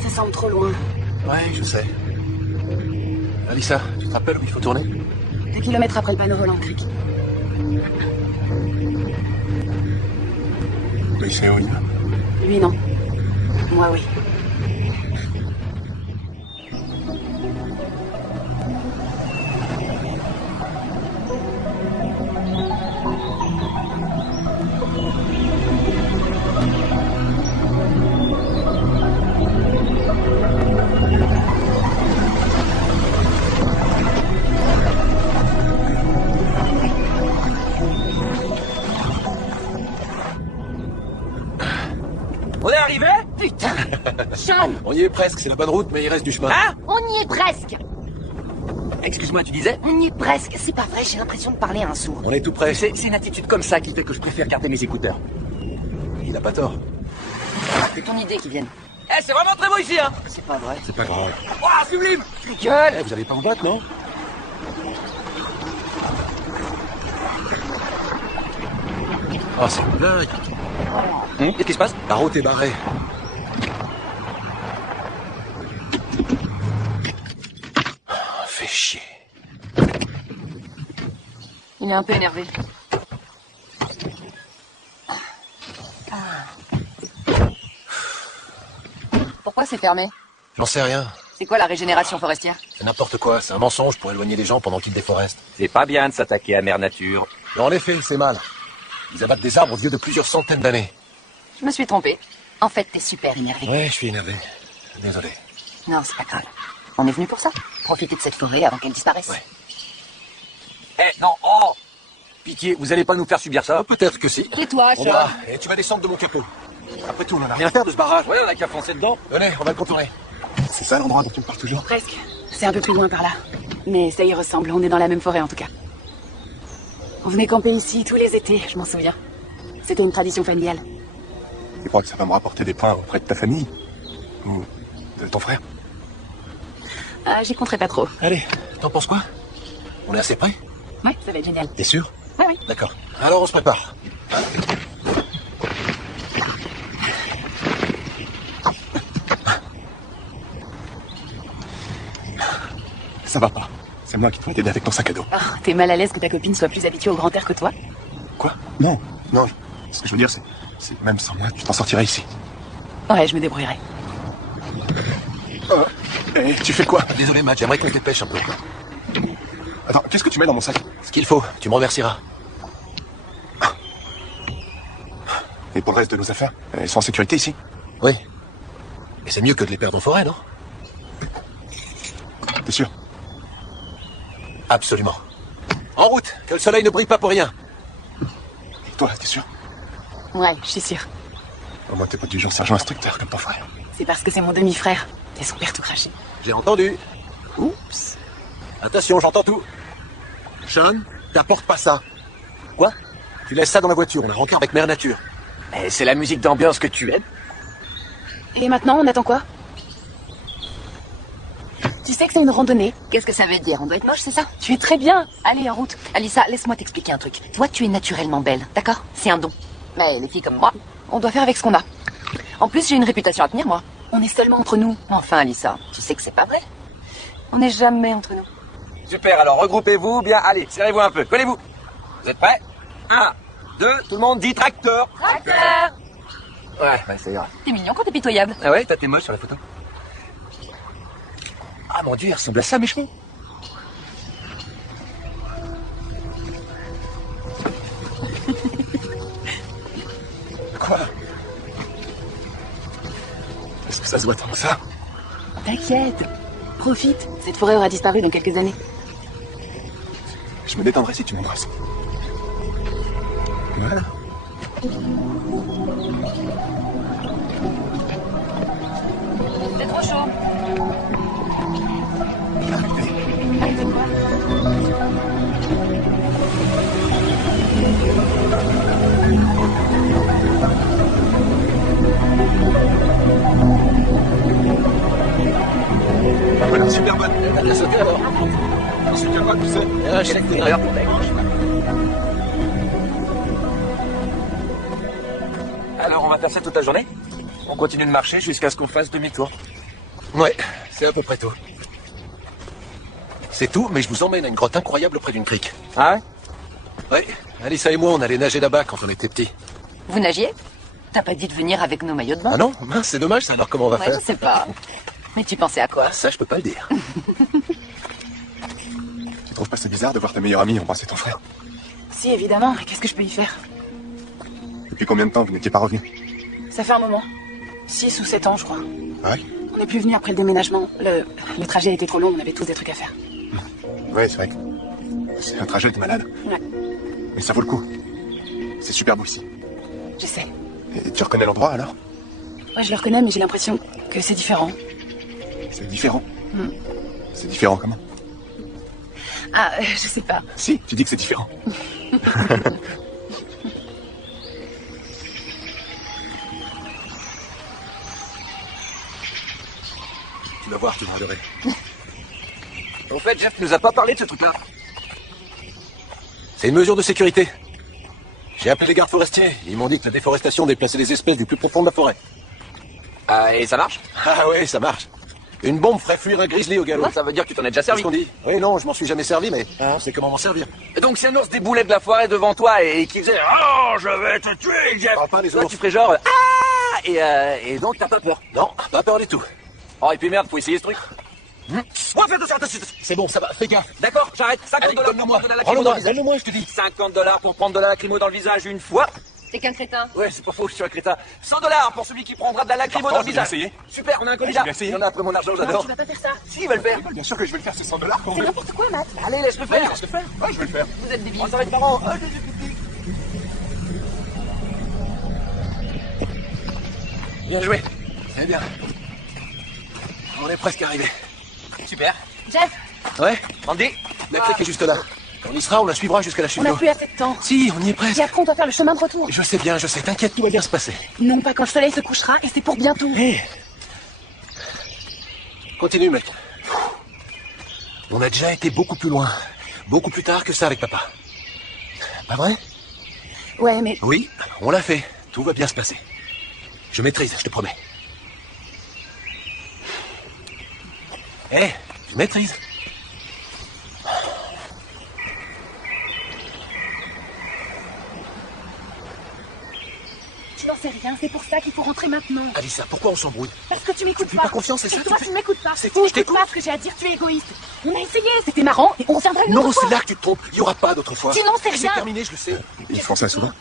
Ça semble trop loin. Ouais, je sais. Alissa, tu te rappelles où il faut tourner? 2 kilomètres après le panneau volant, Crick. Mais c'est où il va? Lui, non. Moi, oui. On est arrivé? Putain! Sean! On y est presque, c'est la bonne route, mais il reste du chemin. Hein? On y est presque! Excuse-moi, tu disais? On y est presque! C'est pas vrai, j'ai l'impression de parler à un sourd. On est tout près. C'est une attitude comme ça qui fait que je préfère garder mes écouteurs. Il a pas tort. C'est ton idée qui vienne. Eh, c'est vraiment très beau ici, hein? C'est pas vrai. C'est pas grave. Ouah, sublime! Gueule! Eh, vous allez pas en boîte, non? Oh, c'est dingue. Qu'est-ce qui se passe? La route est barrée. Fais chier. Il est un peu énervé. Pourquoi c'est fermé? J'en sais rien. C'est quoi la régénération forestière? C'est n'importe quoi. C'est un mensonge pour éloigner les gens pendant qu'ils déforestent. C'est pas bien de s'attaquer à Mère Nature. Mais en effet, c'est mal. Ils abattent des arbres vieux de plusieurs centaines d'années. Je me suis trompé. En fait, t'es super énervé. Ouais, je suis énervé. Désolé. Non, c'est pas grave. On est venu pour ça. Profiter de cette forêt avant qu'elle disparaisse. Ouais. Eh, non, oh Pitié, vous allez pas nous faire subir ça. Peut-être que si. Tais-toi, On Sean. va. Et tu vas descendre de mon capot. Après tout, on en a rien à faire de ce barrage. Ouais, on a qu'à foncer dedans. Venez, on va le contourner. C'est ça l'endroit dont tu me parles toujours. Presque. C'est un peu plus loin par là. Mais ça y ressemble, on est dans la même forêt en tout cas. On venait camper ici tous les étés, je m'en souviens. C'était une tradition familiale. Tu crois que ça va me rapporter des points auprès de ta famille? Ou de ton frère? Ah, j'y compterai pas trop. Allez, t'en penses quoi? On est assez près? Ouais, ça va être génial. T'es sûr? Ouais, ouais. D'accord. Alors on se prépare. Ça va pas. C'est moi qui dois t'aider avec ton sac à dos. Ah, t'es mal à l'aise que ta copine soit plus habituée au grand air que toi? Quoi? Non, non. Ce que je veux dire, c'est même sans moi, tu t'en sortirais ici. Ouais, je me débrouillerai. Et tu fais quoi? Désolé, Matt, j'aimerais qu'on te dépêche un peu. Attends, qu'est-ce que tu mets dans mon sac? Ce qu'il faut, tu me remercieras. Et pour le reste de nos affaires, elles sont en sécurité ici? Oui. Mais c'est mieux que de les perdre en forêt, non? T'es sûr? Absolument. En route, que le soleil ne brille pas pour rien. Et toi, t'es sûr? Ouais, je suis sûre. Au moins, t'es pas du genre sergent instructeur comme ton frère. C'est parce que c'est mon demi-frère. Et son père tout craché. J'ai entendu. Oups. Attention, j'entends tout. Sean, t'apportes pas ça. Quoi? Tu laisses ça dans la voiture, on a rencard avec Mère Nature. Eh, c'est la musique d'ambiance que tu aimes. Et maintenant, on attend quoi? Tu sais que c'est une randonnée. Qu'est-ce que ça veut dire? On doit être moche, c'est ça? Tu es très bien. Allez, en route. Alissa, laisse-moi t'expliquer un truc. Toi, tu es naturellement belle, d'accord? C'est un don. Mais les filles comme moi, On doit faire avec ce qu'on a. en plus, j'ai une réputation à tenir, moi. On est seulement entre nous. Enfin, Alissa, tu sais que c'est pas vrai. On n'est jamais entre nous. Super, alors regroupez-vous, bien, allez, serrez-vous un peu, collez-vous. Vous êtes prêts? 1, 2, tout le monde dit tracteur. Tracteur! Ouais, ça ira. T'es mignon quand t'es pitoyable. Ah ouais, t'es moche sur la photo. Ah mon dieu, il ressemble à ça, mes cheveux. Quoi? Est-ce que ça se voit tant que ça? T'inquiète. Profite. Cette forêt aura disparu dans quelques années. Je me détendrai si tu m'embrasses. Voilà. C'est trop chaud. Voilà, super bonne. Elle a sauté alors. Ensuite, tu vois, tu sais. Je sais que t'es d'ailleurs. Alors, on va faire ça toute la journée? On continue de marcher jusqu'à ce qu'on fasse demi-tour. Ouais, c'est à peu près tout. C'est tout, mais je vous emmène à une grotte incroyable près d'une crique. Ah ouais? Ouais, Alissa et moi, on allait nager là-bas quand on était petits. Vous nagiez? T'as pas dit de venir avec nos maillots de bain? Ah non? Mince, c'est dommage, ça, alors comment on va Ouais, faire? je sais pas. Mais tu pensais à quoi? Ah, ça, je peux pas le dire. Tu trouves pas c'est bizarre de voir ta meilleure amie embrasser ton frère? Si, évidemment. Mais qu'est-ce que je peux y faire? Depuis combien de temps vous n'étiez pas revenu? Ça fait un moment. 6 ou 7 ans, je crois. Ah ouais? On n'est plus venu après le déménagement. Le trajet a été trop long, on avait tous des trucs à faire. Ouais, c'est vrai que c'est un trajet de malade. Ouais, Mais ça vaut le coup. C'est super beau ici. je sais. Et tu reconnais l'endroit alors? Ouais, je le reconnais, mais j'ai l'impression que c'est différent. C'est différent. C'est différent comment? Ah, je sais pas. Si, tu dis que c'est différent. Tu vas voir, tu vas adorer. Au fait, Jeff nous a pas parlé de ce truc-là. C'est une mesure de sécurité. J'ai appelé les gardes forestiers. Ils m'ont dit que la déforestation déplaçait les espèces du plus profond de la forêt. Ah, et ça marche? Ah ouais, ça marche. Une bombe ferait fuir un grizzly au galop. Ça veut dire que tu t'en es déjà C'est servi. ce qu'on dit. Oui, non, je m'en suis jamais servi, mais on sait comment m'en servir. Et donc si un ours déboulait de la forêt devant toi et qui faisait « Oh, je vais te tuer, Jeff !» Parle pas des Toi, ours. tu ferais genre « Ah !» et donc t'as pas peur. Non, pas peur du tout. Oh, et puis merde, faut essayer ce truc. Oh, fais attention. C'est bon, ça va, fais gaffe. D'accord, j'arrête. $50 pour Donne-le-moi. prendre de la lacrymo dans le visage. Donne-le-moi, je te dis. $50 pour prendre de la lacrymo dans le visage une fois. T'es qu'un crétin. Ouais, c'est pas faux, je suis un crétin. $100 pour celui qui prendra de la lacrymo dans le je vais visage. essayer. Super, on a un candidat. je vais essayer. Il en a après mon argent, Non, j'adore. tu vas pas faire ça. Si, il va le faire. Bien sûr que je vais le faire, c'est $100 quand C'est même. n'importe quoi, Matt. Allez, laisse-le faire. Laisse le faire. Ouais, je vais le faire. Vous êtes débiles. Oh, ça va être marrant. Ah, j'ai pipi. Bien joué. C'est bien. On est presque arrivé. Super. Jeff, Ouais, Mandy, la clé qui est juste là. Quand on y sera, on la suivra jusqu'à la chute On n'a d'eau. plus assez de temps. Si, on y est presque. Et après, on doit faire le chemin de retour. Je sais bien, je sais. T'inquiète, tout va bien se passer. Non, pas quand le soleil se couchera, et c'est pour bientôt. Hé Continue, mec. On a déjà été beaucoup plus loin. Beaucoup plus tard que ça avec papa. Pas vrai? Ouais, mais Oui, on l'a fait. Tout va bien se passer. Je maîtrise, je te promets. Hé, je maîtrise. tu n'en sais rien. C'est pour ça qu'il faut rentrer maintenant. Alissa, pourquoi on s'embrouille? Parce que tu m'écoutes Tu fais pas. pas confiance, c'est ça? Et toi, tu ne m'écoutes pas. C'est- Tu n'écoutes je t'écoute. pas ce que j'ai à dire. Tu es égoïste. On a essayé. C'était marrant, et on reviendra une Non, autre c'est fois. là que tu te trompes. Il n'y aura pas d'autre fois. Tu n'en sais C'est rien. terminé, je le sais. Ils font ça souvent.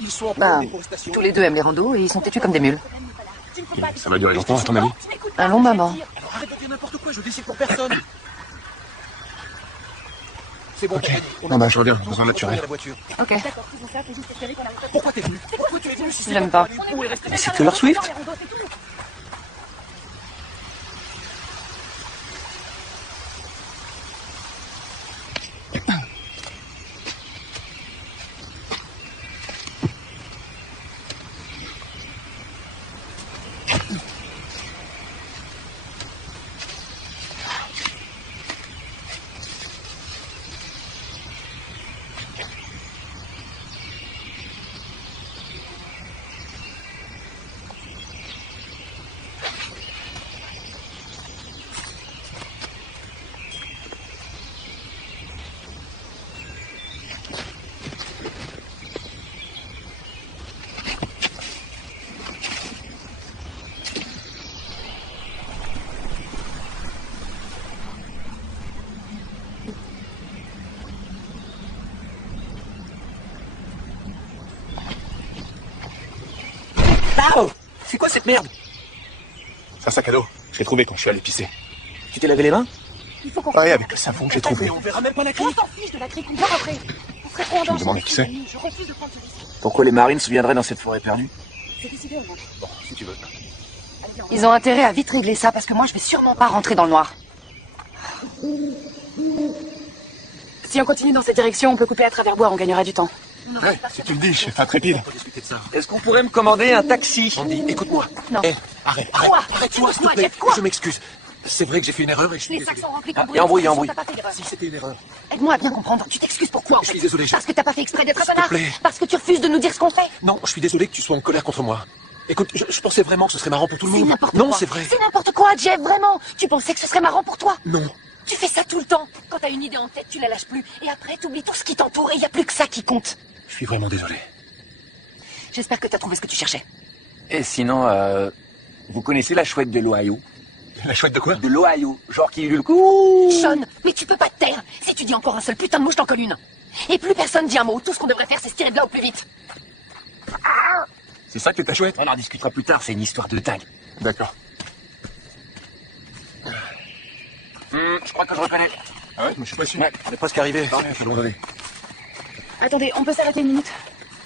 Ils sont en Bah, pleine déforestation. tous les deux aiment les randos et ils sont têtus comme des mules. Tu ne peux pas Ça va durer longtemps, à ton avis? Tu n'écoutes pas Un long ce que j'ai à moment. dire. Alors arrête de dire n'importe quoi, je décide pour personne. C'est bon, Ok. t'as dit. On Non, bah, je reviens, tous besoin naturel. à la voiture. Ok. D'accord, faisons ça. Faut juste espérer qu'on arrive à- Pourquoi t'es venu? Pourquoi tu es venu si c'est J'aime pas. On est resté Mais c'est dans Taylor la- Swift. dans les randos, c'est tout. Oh, c'est quoi cette merde? C'est un sac à dos. Je l'ai trouvé quand je suis allé pisser. Tu t'es lavé les mains? Il faut qu'on Ouais, avec le savon que j'ai trouvé. Mais on verra même pas la clé. On s'en fiche de la clé qu'on vient rentrer. On serait trop en Je me danger. demande qui c'est. Je refuse de prendre ce risque. Pourquoi les marines se viendraient dans cette forêt perdue? C'est décidé, on entre. Bon, si tu veux. Allez, viens, on Ils ont intérêt à vite régler ça parce que moi je vais sûrement pas rentrer dans le noir. Si on continue dans cette direction, on peut couper à travers bois, on gagnera du temps. Ouais, si tu le dis, chef intrépide. On peut discuter de ça. Est-ce qu'on pourrait me commander un taxi? Andy, écoute-moi. Non. Arrête, arrête, arrête-toi, s'il te Quoi, plaît. Jeff, quoi Je m'excuse. C'est vrai que j'ai fait une erreur et je suis Les sacs désolé. sont remplis Ah, comme et embrouille, embrouille. T'as pas fait d'erreur. Si c'était une erreur. Aide-moi à bien comprendre. Tu t'excuses pourquoi, en Je suis fait désolé, Jeff. Parce que t'as pas fait exprès d'être un S'il te connard. plaît. Parce que tu refuses de nous dire ce qu'on fait. Non, je suis désolé que tu sois en colère contre moi. Écoute, je pensais vraiment que ce serait marrant pour tout le C'est monde. n'importe Non, quoi. c'est vrai. C'est n'importe quoi, Jeff, vraiment. Tu pensais que ce serait marrant pour toi. Non. Tu fais ça tout le temps. Quand t'as une idée en tête, tu la lâches plus. Et après, t'oublies tout ce qui t'entoure et y a plus que ça qui compte. Je suis vraiment désolé. J'espère que t'as trouvé ce que tu cherchais. Et sinon, vous connaissez la chouette de l'Ohio? La chouette de quoi? De l'Ohio, genre qui eut le coup. Sean, mais tu peux pas te taire. Si tu dis encore un seul putain de mot, je t'en colle une. Et plus personne dit un mot. Tout ce qu'on devrait faire, c'est se tirer de là au plus vite. C'est ça que t'es ta chouette? On en discutera plus tard, c'est une histoire de dingue. D'accord. Je crois que je reconnais. Ah ouais, mais je suis pas sûr. Ouais. On est presque arrivé. C'est abandonné. Attendez, on peut s'arrêter une minute?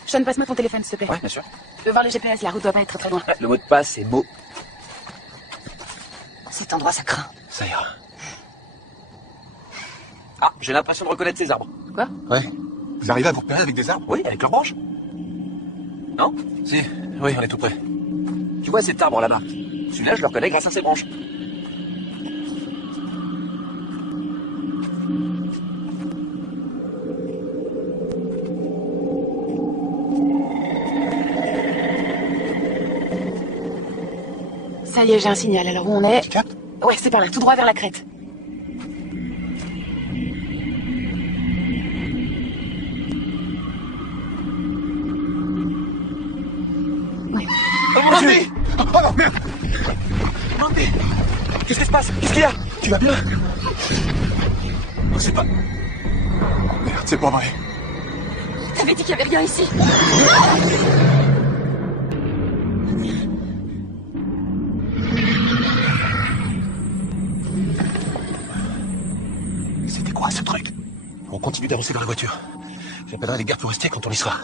Sean, passe-moi ton téléphone, s'il te plaît. Ouais, bien sûr. Je veux voir le GPS, la route doit pas être très loin. Le mot de passe, c'est mot. Cet endroit, ça craint. Ça ira. Ah, j'ai l'impression de reconnaître ces arbres. Quoi? Ouais. Vous arrivez à vous repérer avec des arbres? Oui, avec leurs branches. Non? Si. Oui, on est tout près. Tu vois cet arbre là-bas? Celui-là, je le reconnais grâce à ses branches. Ça y est, j'ai un signal. Alors où on est? Tu captes? Ouais, c'est par là, tout droit vers la crête. Oh mon Dieu! Oh non, merde! Mandy! Qu'est-ce qui se passe? Qu'est-ce qu'il y a? Tu vas bien? Oh, c'est pas... Merde, c'est pas vrai. Ça t'avais dit qu'il y avait rien ici. C'était quoi ce truc? On continue d'avancer vers la voiture. J'appellerai les gardes forestiers quand on y sera.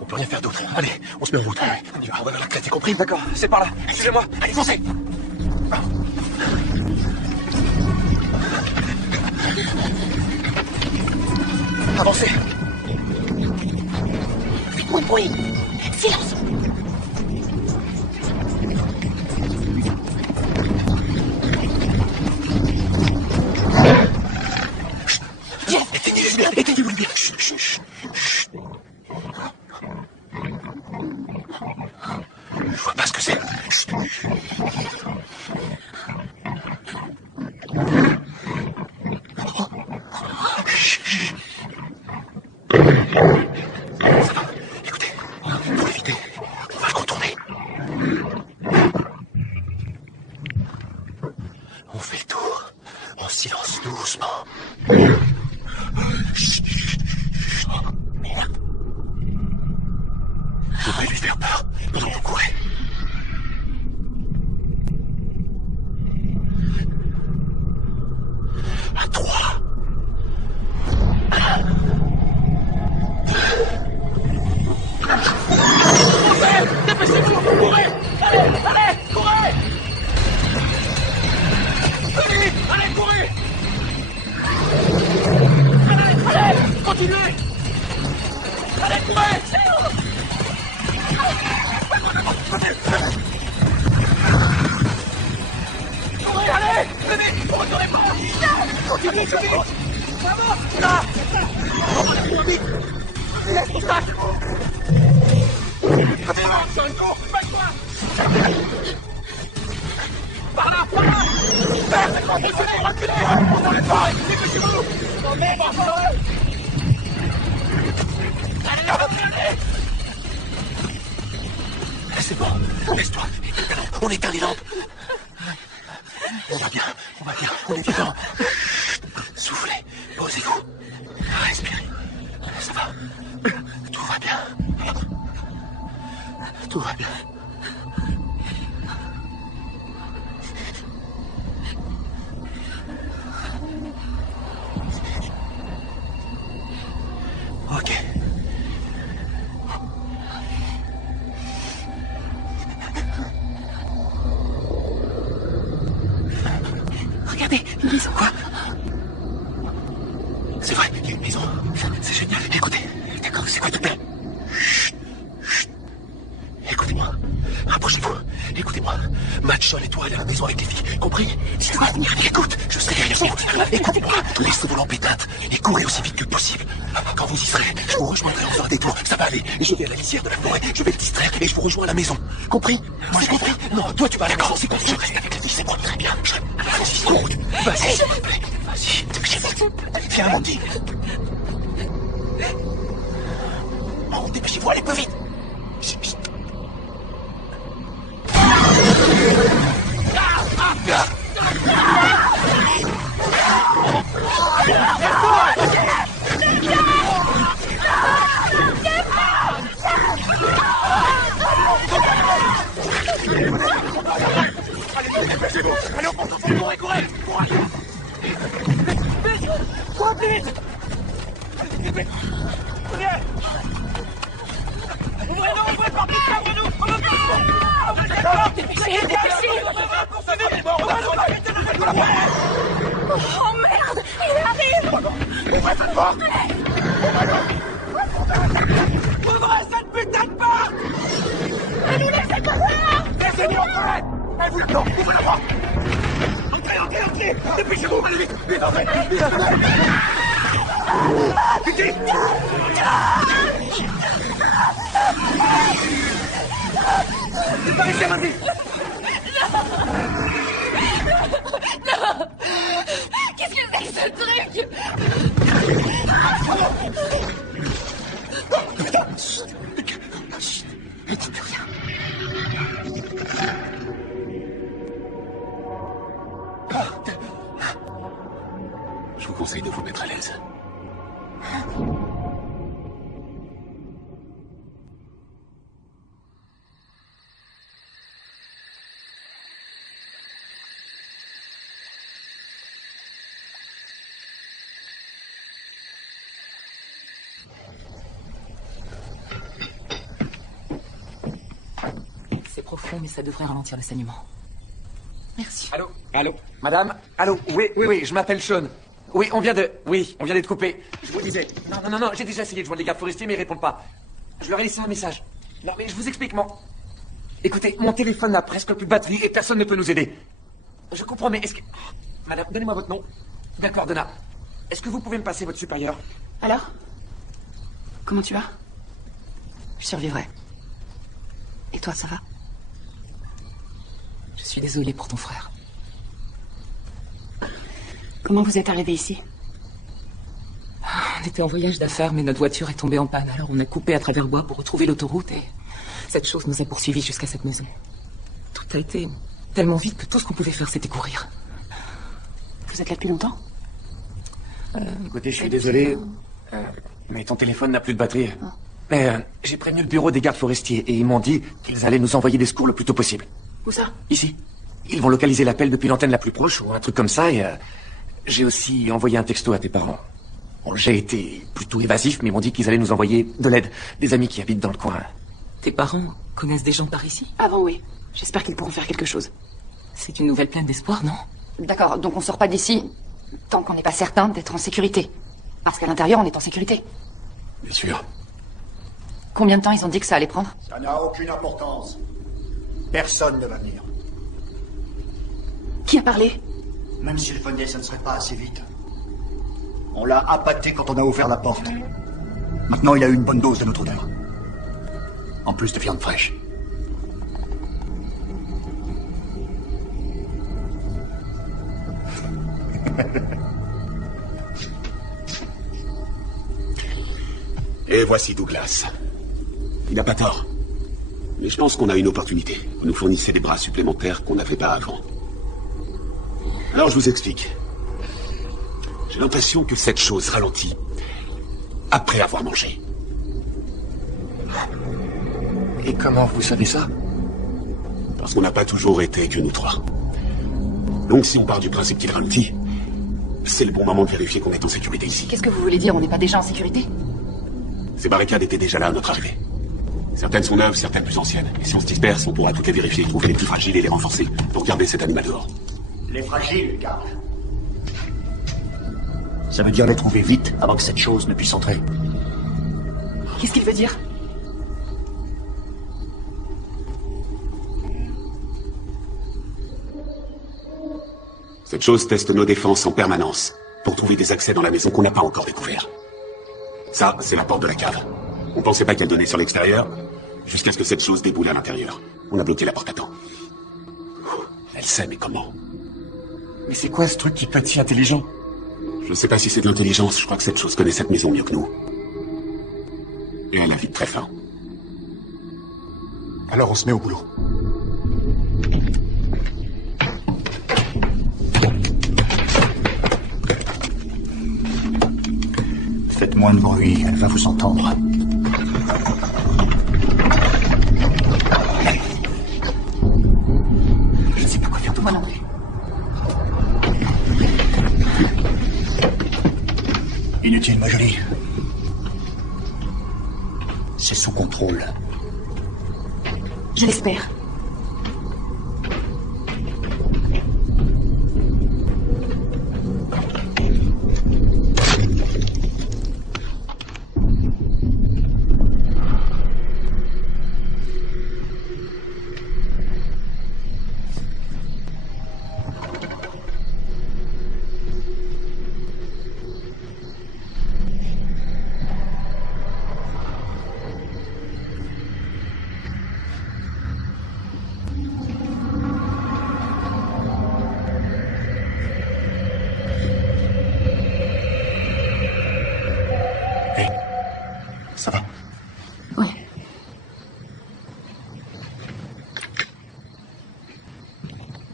On peut rien faire d'autre. Allez, on se met en route. On y va, on va vers la crête, t'as compris? D'accord, c'est par là. Suivez-moi. Allez, foncez! Avancez! Faites moins de bruit. Silence. Éteignez les lumières, éteignez vos lumières. Chut, chut, chut, chut. Je vois pas ce que c'est. Chut. Chut. Ça va. Écoutez, pour éviter, on va le contourner. On fait le tour, en silence, doucement. Chut, chut, chut. Merde. Je vais lui faire peur pendant que vous courez. À 3. 1. 2. Dépêchez-vous, courez! Allez, courez! Allez, courez! Allez, continuez! Allez, courez! Courez, allez! Venez, vous retournez pas! Continuez, continuez! Vamos! Là! Vite! Laisse mon sac! Sur une cour! Baisse-toi! Par là! Par là! Reculez! Reculez! On n'enlève pas! Dépêchez-vous! On est bon! Allez, allez! C'est bon, laisse-toi. On éteint les lampes. On va bien, on est vivant. Soufflez, posez-vous. Respirez. Ça va. Tout va bien. Tout va bien. Ok. Regardez, une maison. Quoi? C'est vrai, il y a une maison. C'est génial. Écoutez. D'accord, c'est quoi tout plaît? Chut. Chut. Écoutez-moi. Rapprochez-vous. Écoutez-moi. Matt, Sean et toi, allez à la maison avec les filles. Compris? Je dois venir. Écoute, je serai derrière vous. Écoutez-moi. Laissez vos lampes éteintes et courez aussi vite que possible. Quand vous y serez, je vous rejoindrai en faisant un détour. Ça va aller. Et je vais à la lisière de la forêt. Je vais me distraire et je vous rejoins à la maison. Compris? Moi, j'ai compris. Non, toi, tu vas à la maison. C'est compris. Je reste avec les filles. C'est bon. Très bien. Vas-y, en route. Vas-y, s'il te plaît. Vas-y, dépêchez-vous. Viens, Mandy. Oh, dépêchez-vous, allez plus vite. Chut, chut. Allez, au fond, courez, courez! Vite! Courez plus vite! Vite! Viens! Ouvrez-nous, ouvrez par plus, ouvre-nous! D'accord! Dépêchez! Oh merde! Il arrive! Ouvrez cette porte! Ouvrez cette putain de porte! Ne nous laissez pas voir! Laissez-nous entrer! Elle vous l'attend! Ouvrez la porte! Entrez, entrez, entrez! Dépêchez-vous! Allez vite! Vite, entrez! Vite, entrez! Vite, vite! C'est pas ici, vas-y! Non! Qu'est-ce que c'est que ce truc? Ne dites rien. Je vous conseille de vous mettre à l'aise. profond, mais ça devrait ralentir le saignement. Merci. Allô? Allô? Madame? Allô? Oui, je m'appelle Sean. Oui, on vient d'être coupé. Je vous disais. Non, j'ai déjà essayé de joindre les gardes forestiers, mais ils répondent pas. Je leur ai laissé un message. Non, mais je vous explique, Écoutez, mon téléphone n'a presque plus de batterie et personne ne peut nous aider. Je comprends, mais est-ce que... Madame, donnez-moi votre nom. D'accord, Donna. Est-ce que vous pouvez me passer votre supérieur? Alors? Comment tu vas? Je survivrai. Et toi, ça va? Je suis désolée pour ton frère. Comment vous êtes arrivé ici? On était en voyage d'affaires, mais notre voiture est tombée en panne. Alors on a coupé à travers le bois pour retrouver l'autoroute et cette chose nous a poursuivis jusqu'à cette maison. Tout a été tellement vite que tout ce qu'on pouvait faire, c'était courir. Vous êtes là depuis longtemps? Écoutez, je suis désolé, mais ton téléphone n'a plus de batterie. Mais j'ai prévenu le bureau des gardes forestiers et ils m'ont dit qu'ils allaient nous envoyer des secours le plus tôt possible. Où ça? Ici. Ils vont localiser l'appel depuis l'antenne la plus proche ou un truc comme ça et j'ai aussi envoyé un texto à tes parents. Bon, j'ai été plutôt évasif, mais ils m'ont dit qu'ils allaient nous envoyer de l'aide, des amis qui habitent dans le coin. Tes parents connaissent des gens par ici? Avant, oui. J'espère qu'ils pourront faire quelque chose. C'est une nouvelle pleine d'espoir, non? D'accord, donc on sort pas d'ici tant qu'on n'est pas certain d'être en sécurité. Parce qu'à l'intérieur, on est en sécurité. Bien sûr. Combien de temps ils ont dit que ça allait prendre? Ça n'a aucune importance. Personne ne va venir. Qui a parlé? Même s'il venait, ça ne serait pas assez vite. On l'a appâté quand on a ouvert la porte. Maintenant, il a eu une bonne dose de notre odeur. En plus de viande fraîche. Et voici Douglas. Il n'a pas tort. Mais je pense qu'on a une opportunité. Vous nous fournissez des bras supplémentaires qu'on n'avait pas avant. Alors je vous explique. J'ai l'impression que cette chose ralentit après avoir mangé. Et comment vous savez ça? Parce qu'on n'a pas toujours été que nous trois. Donc si on part du principe qu'il ralentit, c'est le bon moment de vérifier qu'on est en sécurité ici. Qu'est-ce que vous voulez dire? On n'est pas déjà en sécurité? Ces barricades étaient déjà là à notre arrivée. Certaines sont neuves, certaines plus anciennes. Et si on se disperse, on pourra toutes les vérifier, trouver les plus fragiles et les renforcer pour garder cet animal dehors. Les fragiles, garde. Ça veut dire les trouver vite avant que cette chose ne puisse entrer. Qu'est-ce qu'il veut dire? Cette chose teste nos défenses en permanence pour trouver des accès dans la maison qu'on n'a pas encore découvert. Ça, c'est la porte de la cave. On pensait pas qu'elle donnait sur l'extérieur, jusqu'à ce que cette chose déboule à l'intérieur. On a bloqué la porte à temps. Elle sait, mais comment? Mais c'est quoi ce truc qui peut être si intelligent? Je ne sais pas si c'est de l'intelligence, je crois que cette chose connaît cette maison mieux que nous. Et elle a vite très fin. Alors on se met au boulot. Faites moins de bruit, elle va vous entendre. Je ne sais pas quoi faire de moi non plus. Inutile, ma jolie. C'est sous contrôle. Je l'espère. Ça va? Ouais.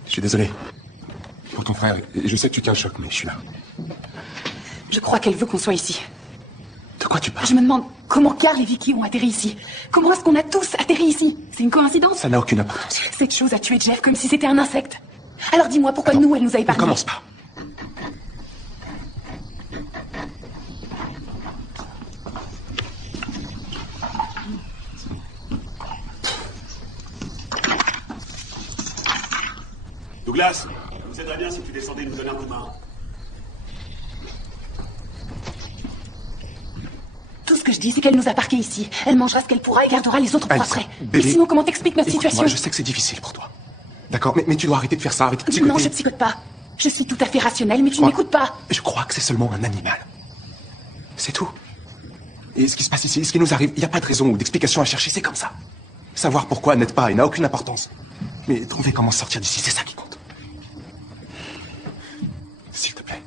Je suis désolé. Pour ton frère, je sais que tu tiens le choc, mais je suis là. Je crois qu'elle veut qu'on soit ici. De quoi tu parles? Je me demande comment Carl et Vicky ont atterri ici. Comment est-ce qu'on a tous atterri ici? C'est une coïncidence? Ça n'a aucune importance. Cette chose a tué Jeff comme si c'était un insecte. Alors dis-moi pourquoi nous, elle nous a Ne épargnés. commence pas. Douglas, vous aiderait bien si tu descendais nous donner un coup de main. Tout ce que je dis, c'est qu'elle nous a parqués ici. Elle mangera ce qu'elle pourra et gardera les autres pour Alissa, après. bébé, Et sinon, comment t'expliques notre situation? Écoute-moi, je sais que c'est difficile pour toi. D'accord, mais tu dois arrêter de faire ça, arrêter de psychoter. Non, je psychote pas. Je suis tout à fait rationnelle, mais tu ne m'écoutes pas. Je crois que c'est seulement un animal. C'est tout. Et ce qui se passe ici, ce qui nous arrive, il n'y a pas de raison ou d'explication à chercher, c'est comme ça. Savoir pourquoi n'aide pas et n'a aucune importance. Mais trouver comment sortir d'ici, c'est ça qui compte. S'il te plaît.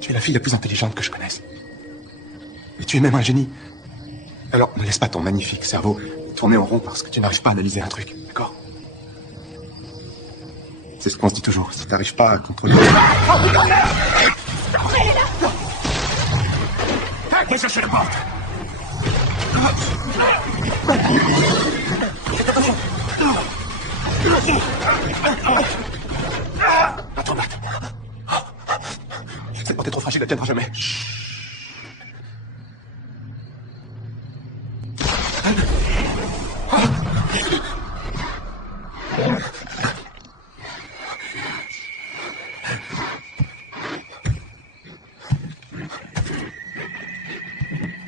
Tu es la fille la plus intelligente que je connaisse. Et tu es même un génie. Alors, ne laisse pas ton magnifique cerveau tourner en rond parce que tu n'arrives pas à analyser un truc, d'accord? C'est ce qu'on se dit toujours, si t'arrives pas à contrôler... Va chercher la porte. Attends, Matt. Cette porte est trop fragile, elle tiendra jamais.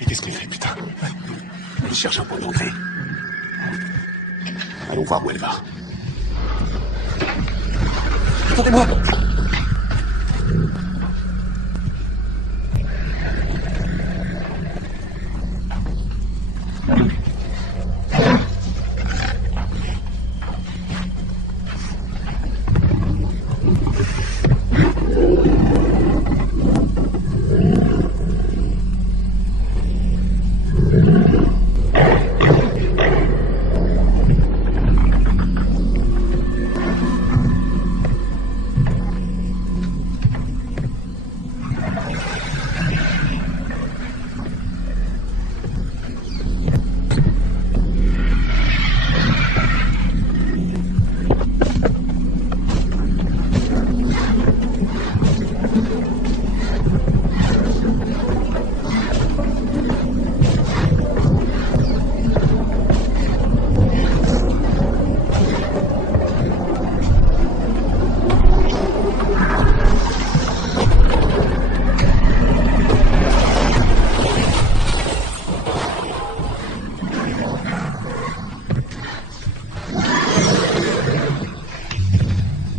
Et qu'est-ce qu'elle fait, putain? Elle cherche un point d'entrée. Allons voir où elle va. Attendez-moi!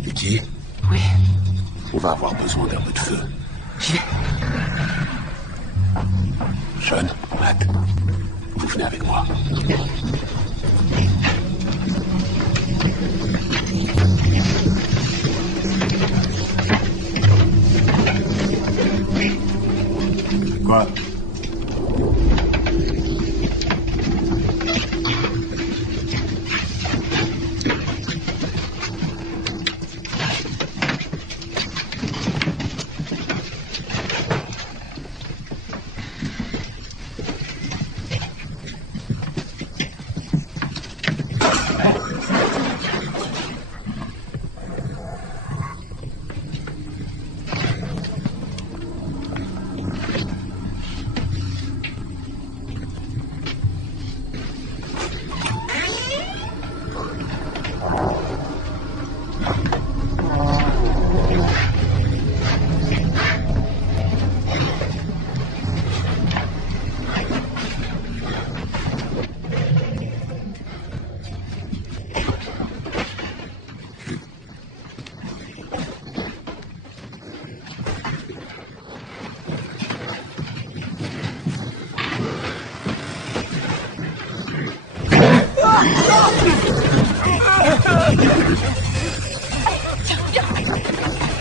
Vicky? Oui. On va avoir besoin d'un peu de feu. J'y vais. Sean, Matt, vous venez avec moi. Quoi?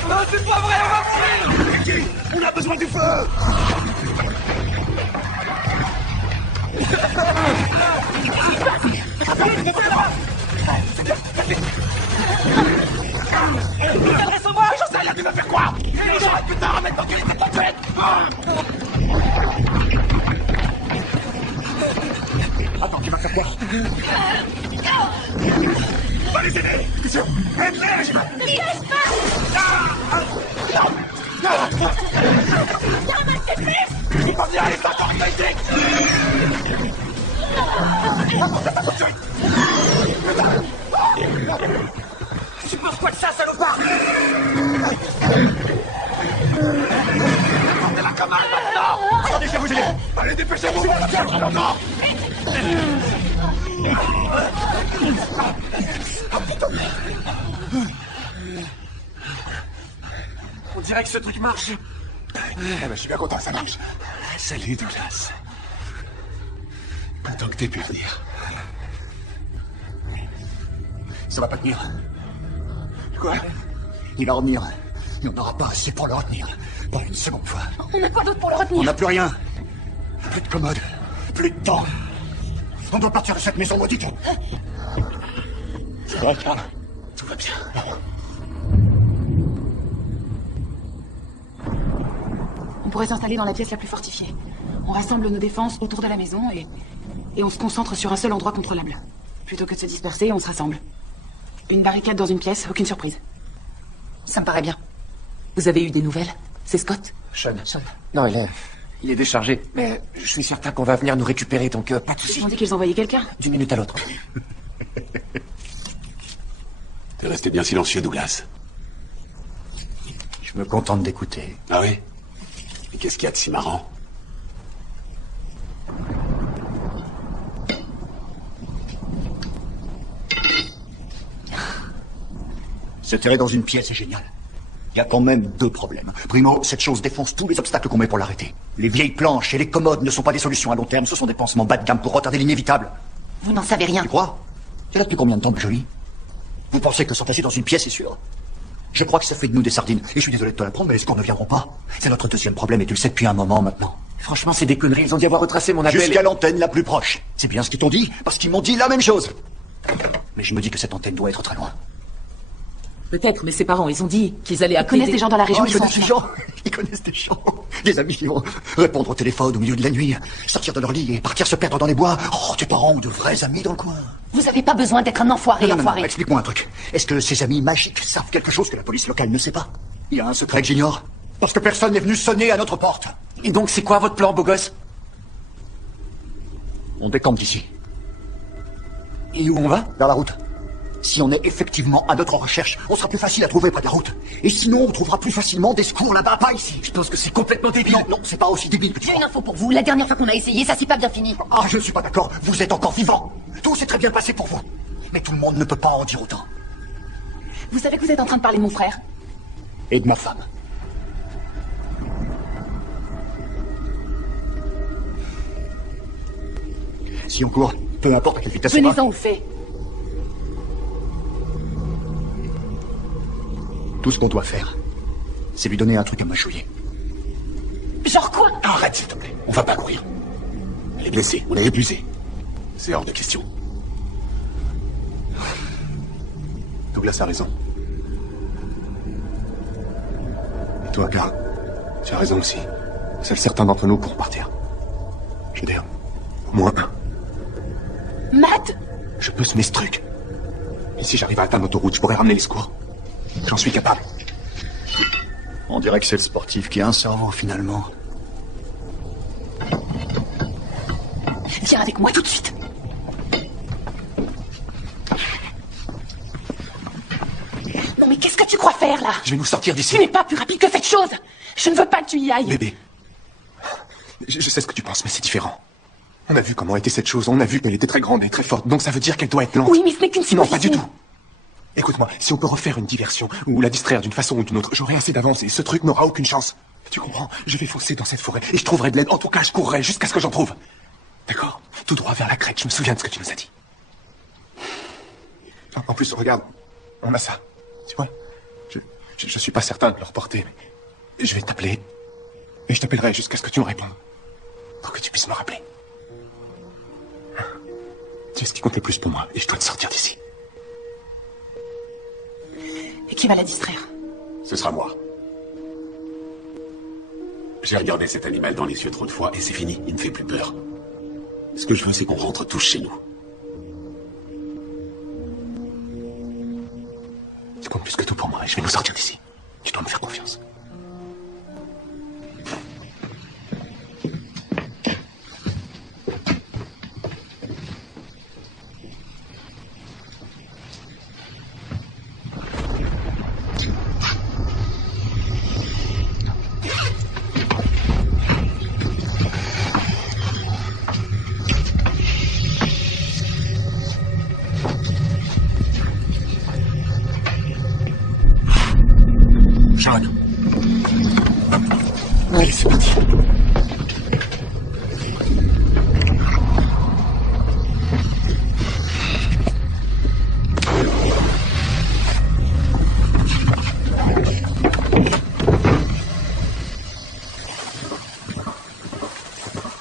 Non, c'est pas vrai, on va mourir! Vicky, on a besoin du feu! Redresse-moi, j'en sais rien, tu vas faire quoi? J'aurais pu t'en remettre dans quel état de tête! Attends, tu vas faire quoi? Va les aider! T'es sûr? Aide-les, j'y vais! Je peux pas venir à l'état d'organiser! Tu penses quoi de ça, salopard? Allez, dépêchez-vous! Non! On dirait que ce truc marche. Eh ben, je suis bien content, ça marche. Salut, Douglas. Tant que t'aies pu venir. Ça va pas tenir. Quoi? Il va revenir. Mais on n'aura pas assez pour le retenir. Pas une seconde fois. On n'a quoi d'autre pour le On retenir? n'a plus rien. Plus de commode. Plus de temps. On doit partir de cette maison maudite. C'est vrai, Karl. Tout va bien. On pourrait s'installer dans la pièce la plus fortifiée. On rassemble nos défenses autour de la maison et on se concentre sur un seul endroit contrôlable. Plutôt que de se disperser, on se rassemble. Une barricade dans une pièce, aucune surprise. Ça me paraît bien. Vous avez eu des nouvelles? C'est Scott? Sean. Sean. Non, il est déchargé. Mais je suis certain qu'on va venir nous récupérer, donc pas de soucis. Ils ont dit qu'ils envoyaient quelqu'un. D'une minute à l'autre. T'es resté bien silencieux, Douglas. Je me contente d'écouter. Ah oui? Et qu'est-ce qu'il y a de si marrant? Se terrer dans une pièce, c'est génial. Il y a quand même deux problèmes. Primo, cette chose défonce tous les obstacles qu'on met pour l'arrêter. Les vieilles planches et les commodes ne sont pas des solutions à long terme, ce sont des pansements bas de gamme pour retarder l'inévitable. Vous n'en savez rien. Tu crois? C'est là depuis combien de temps, Jolie? Vous pensez que s'entasser dans une pièce est sûr? Je crois que ça fait de nous des sardines. Et je suis désolé de te l'apprendre, mais est-ce qu'on ne viendront pas? C'est notre deuxième problème et tu le sais depuis un moment maintenant. Franchement, c'est des conneries. Ils ont dû avoir retracé mon appel. Jusqu'à l'antenne la plus proche. C'est bien ce qu'ils t'ont dit, parce qu'ils m'ont dit la même chose. Mais je me dis que cette antenne doit être très loin. Peut-être, mais ses parents, ils ont dit qu'ils allaient Ils appeler connaissent des gens dans la région, Ils ils sont connaissent des gens. Ils connaissent des gens. Des amis qui vont répondre au téléphone au milieu de la nuit, sortir de leur lit et partir se perdre dans les bois. Oh, tes parents ont de vrais amis dans le coin. Vous avez pas besoin d'être un enfoiré, Non, enfoiré. explique-moi un truc. Est-ce que ces amis magiques savent quelque chose que la police locale ne sait pas? Il y a un secret que j'ignore. Parce que personne n'est venu sonner à notre porte. Et donc, c'est quoi votre plan, beau gosse? On décampe d'ici. Et où on va? Vers la route. Si on est effectivement à notre recherche, on sera plus facile à trouver près de la route. Et sinon, on trouvera plus facilement des secours là-bas, pas ici. Je pense que c'est complètement débile. Non, non, c'est pas aussi débile que tu J'ai une crois. info pour vous. La dernière fois qu'on a essayé, ça s'est pas bien fini. Ah, je ne suis pas d'accord. Vous êtes encore vivant. Tout s'est très bien passé pour vous. Mais tout le monde ne peut pas en dire autant. Vous savez que vous êtes en train de parler de mon frère? Et de ma femme. Si on court, peu importe à quelle vitesse on va. Venez-en au fait. Tout ce qu'on doit faire, c'est lui donner un truc à mâchouiller. Genre quoi? Arrête, s'il te plaît. On va pas courir. Elle est blessée, on est épuisé. C'est hors de question. Douglas a raison. Et toi, Karl, tu as raison aussi. Seuls certains d'entre nous pourront partir. Je veux dire, au moins un. Matt? Je peux semer ce truc. Et si j'arrive à atteindre l'autoroute, je pourrais ramener les secours. J'en suis capable. On dirait que c'est le sportif qui a un cerveau, finalement. Viens avec moi tout de suite. Non mais qu'est-ce que tu crois faire, là? Je vais nous sortir d'ici. Tu n'es pas plus rapide que cette chose. Je ne veux pas que tu y ailles. Bébé, je sais ce que tu penses, mais c'est différent. On a vu comment était cette chose, on a vu qu'elle était très grande et très forte, donc ça veut dire qu'elle doit être lente. Oui, mais ce n'est qu'une supposition. Non, pas du tout. Écoute-moi, si on peut refaire une diversion, ou la distraire d'une façon ou d'une autre, j'aurai assez d'avance et ce truc n'aura aucune chance. Tu comprends? Je vais foncer dans cette forêt et je trouverai de l'aide. En tout cas, je courrai jusqu'à ce que j'en trouve. D'accord? Tout droit vers la crête, je me souviens de ce que tu nous as dit. En plus, regarde, on a ça. Tu vois? Je suis pas certain de le reporter, mais je vais t'appeler. Et je t'appellerai jusqu'à ce que tu me répondes. Pour que tu puisses me rappeler. C'est ce qui compte le plus pour moi, et je dois te sortir d'ici. Et qui va la distraire? Ce sera moi. J'ai regardé cet animal dans les yeux trop de fois et c'est fini, il ne fait plus peur. Ce que je veux, c'est qu'on rentre tous chez nous. Tu comptes plus que tout pour moi, et je vais nous sortir d'ici. Tu dois me faire confiance. Sean. Allez, c'est parti.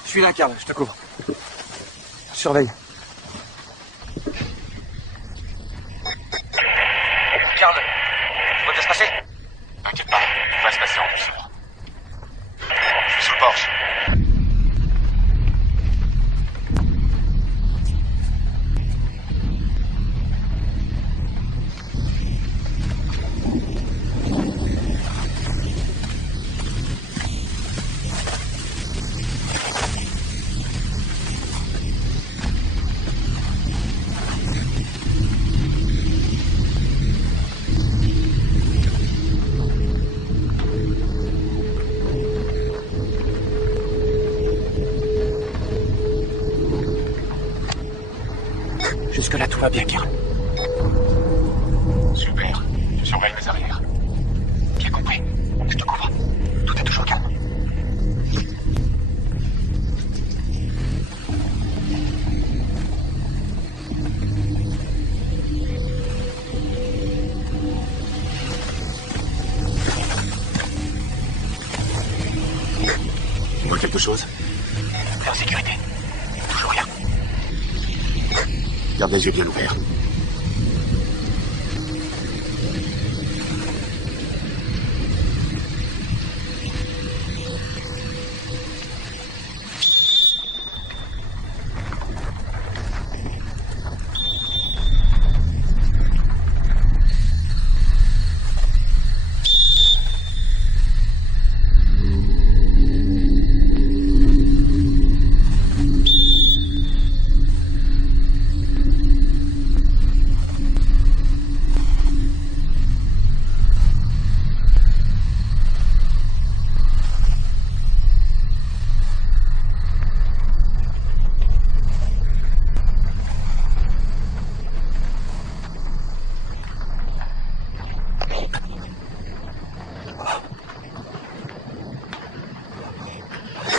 Je suis là, Karl, je te couvre. Surveille. Karl, tout va bien se passer? T'inquiète pas, tout va se passer en douceur. Je suis sous le porche. Jusque-là, tout va bien, Karl. Super. Je surveille mes arrières. Bien compris. Je te couvre. Tout est toujours calme. Tu vois quelque chose? T'es en sécurité. Toujours rien. Garde les yeux bien ouverts.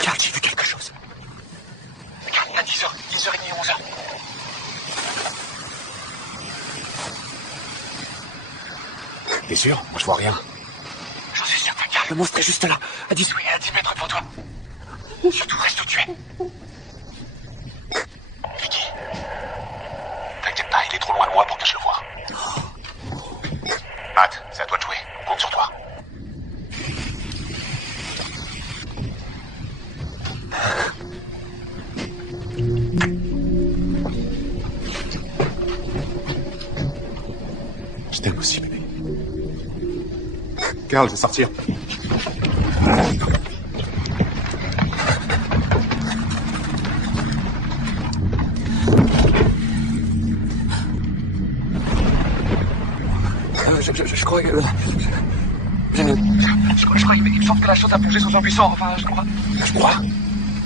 Karl, j'ai vu quelque chose. Karl, à 10h, 10h30, 11h. T'es sûr? Moi, je vois rien. J'en suis certain, Karl. Le monstre est juste là. À 10, oui, à 10 mètres devant toi. Surtout, reste où tu es. Vicky. T'inquiète pas, il est trop loin de moi pour que je le voie. Matt, c'est à toi de jouer. On compte sur toi. Je t'aime aussi, bébé. Karl, je vais sortir. Je crois que... Je crois, il me semble que la chose a plongé sous un buisson, enfin, je crois. Je crois.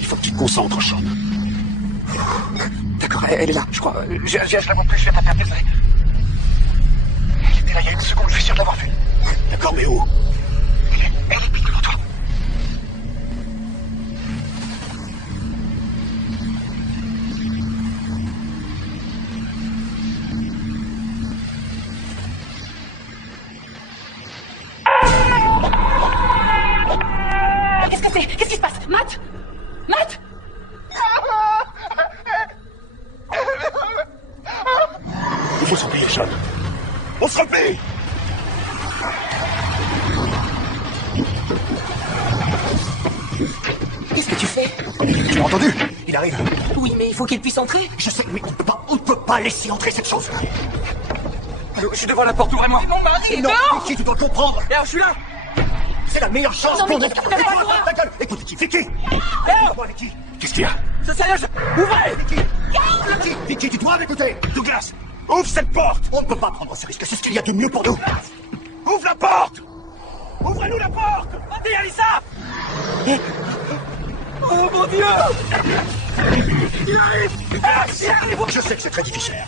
Il faut que tu te concentres, Sean. D'accord, elle est là, je crois. Je la vois plus, je vais pas perdre, désolé. Elle était là il y a une seconde, je suis sûr de l'avoir vue. D'accord, mais où? Elle est pile devant toi. Qu'est-ce que c'est? Qu'est-ce qui se passe? Matt? Matt? Il faut se replier, Sean. On se replie! Qu'est-ce que tu fais? Tu as entendu? Il arrive. Oui, mais il faut qu'il puisse entrer. Je sais, mais on ne peut pas laisser entrer cette chose. Allô, je suis devant la porte, ouvrez-moi. Mon mari, Non, dehors. Vicky, tu dois comprendre. Là, je suis là. C'est la meilleure chance Non, mais qu'on ait. qu'est-ce que tu fais, Tais-toi, toi ta gueule. Écoute, Vicky. Écoute-moi, Vicky. Qu'est-ce qu'il y a? C'est sérieux, ouvrez. Vicky, tu dois m'écouter. Douglas, ouvre cette porte! On ne peut pas prendre ce risque. C'est ce qu'il y a de mieux pour nous. Ouvre la porte! Ouvrez-nous la porte! Dis, Alissa. Oh mon Dieu. Il arrive. Je sais que c'est très difficile.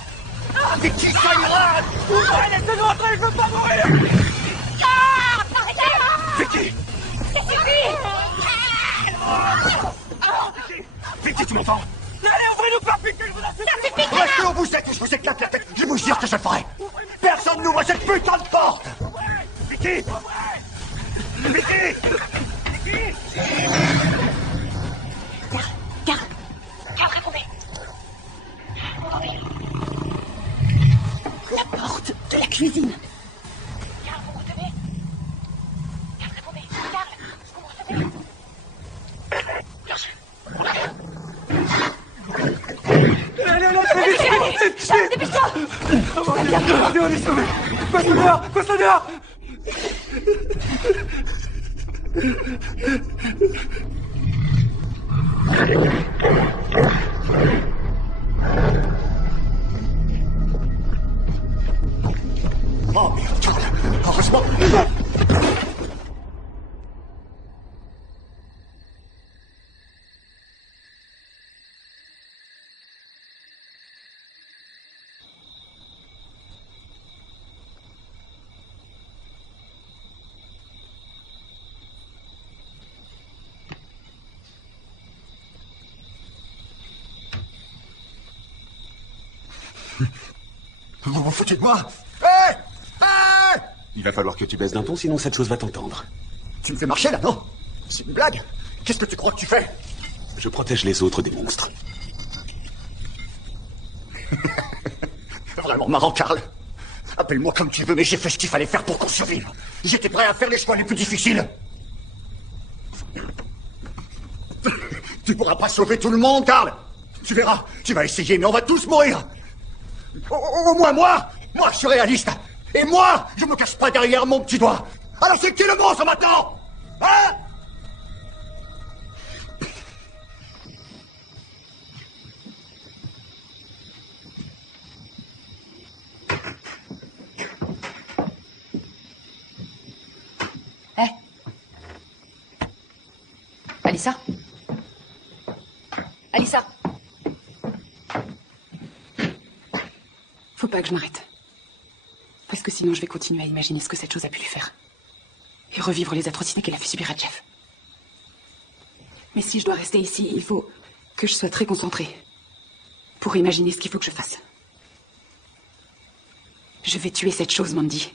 Vicky, ça ira. Ouvrez, laissez-nous entrer, je veux pas mourir. Arrêtez. tu m'entends? Allez, ouvrez-nous pas, putain, je vous assure. Restez où vous êtes ou je vous éclate la tête. Je vous jure que je le ferai. Personne n'ouvre cette putain de porte. Vicky! Vicky! Karl, répondez. La porte de la cuisine. Karl, vous me recevez? Karl, répondez. Karl, vous me recevez? Dépêche-toi! On est sauvés! Passe-le dehors! Passe-le dehors! Oh merde, Karl. Heureusement. Vous vous foutez de moi? Hé! Hé! Il va falloir que tu baisses d'un ton, sinon cette chose va t'entendre. Tu me fais marcher, là, non? C'est une blague? Qu'est-ce que tu crois que tu fais? Je protège les autres des monstres. Vraiment marrant, Karl. Appelle-moi comme tu veux, mais j'ai fait ce qu'il fallait faire pour qu'on survive. J'étais prêt à faire les choix les plus difficiles. Tu pourras pas sauver tout le monde, Karl. Tu verras, tu vas essayer, mais on va tous mourir. Au moins moi, je suis réaliste. Et moi, je me cache pas derrière mon petit doigt. Alors c'est qui le monstre maintenant? Hein? Alissa? Alissa? Faut pas que je m'arrête. Parce que sinon je vais continuer à imaginer ce que cette chose a pu lui faire. Et revivre les atrocités qu'elle a fait subir à Jeff. Mais si je dois rester ici, il faut que je sois très concentrée. Pour imaginer ce qu'il faut que je fasse. Je vais tuer cette chose, Mandy.